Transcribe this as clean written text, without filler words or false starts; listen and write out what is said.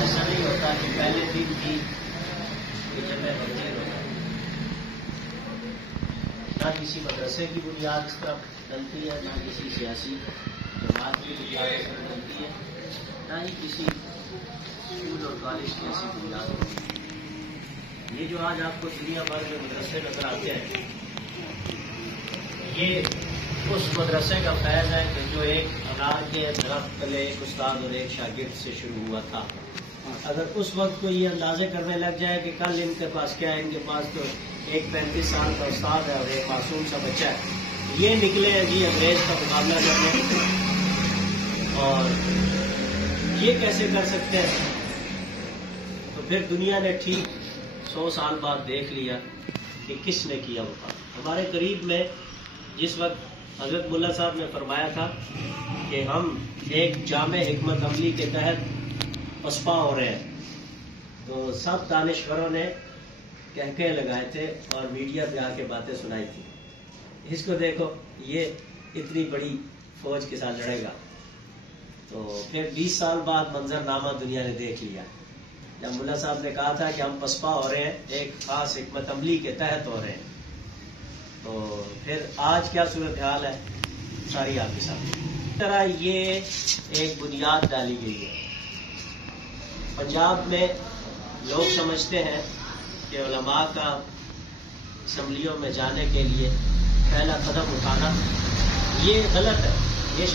ایسا نہیں ہوتا کہ پہلے دن کی جمع مسجد ہوتا، نہ کسی مدرسے کی بنیاد اس پر ڈلتی ہے، نہ کسی سیاسی جماعت کی بنیاد اس پر ڈلتی ہے، نہ ہی کسی اسکول اور کالج کی ایسی بنیاد ہوتی ہے۔ یہ جو آج آپ کو دنیا بھر میں مدرسے نظر آتے ہیں، یہ اس مدرسے کا فیض ہے کہ جو ایک انار کے درخت تلے ایک استاد اور ایک شاگرد سے شروع ہوا تھا۔ اگر اس وقت کو یہ اندازے کرنے لگ جائے کہ کل ان کے پاس کیا ہے، ان کے پاس تو ایک 35 سال کا استاد ہے اور ایک معصوم سا بچہ ہے، یہ نکلے جی انگریز کا مقابلہ کرنے، اور یہ کیسے کر سکتے ہیں؟ تو پھر دنیا نے ٹھیک 100 سال بعد دیکھ لیا کہ کس نے کیا وہ کام۔ ہمارے قریب میں جس وقت حضرت ملا صاحب نے فرمایا تھا کہ ہم ایک جامع حکمت عملی کے تحت پسپا ہو رہے ہیں، تو سب دانشوروں نے کہکے لگائے تھے اور میڈیا پہ آ کے باتیں سنائی تھی، اس کو دیکھو یہ اتنی بڑی فوج کے ساتھ لڑے گا۔ تو پھر 20 سال بعد منظرنامہ دنیا نے دیکھ لیا، جب ملا صاحب نے کہا تھا کہ ہم پسپا ہو رہے ہیں، ایک خاص حکمت عملی کے تحت ہو رہے ہیں، تو پھر آج کیا صورتحال ہے ساری آپ کے سامنے۔ اس طرح یہ ایک بنیاد ڈالی گئی ہے۔ پنجاب میں لوگ سمجھتے ہیں کہ علماء کا اسمبلیوں میں جانے کے لیے پہلا قدم اٹھانا یہ غلط ہے۔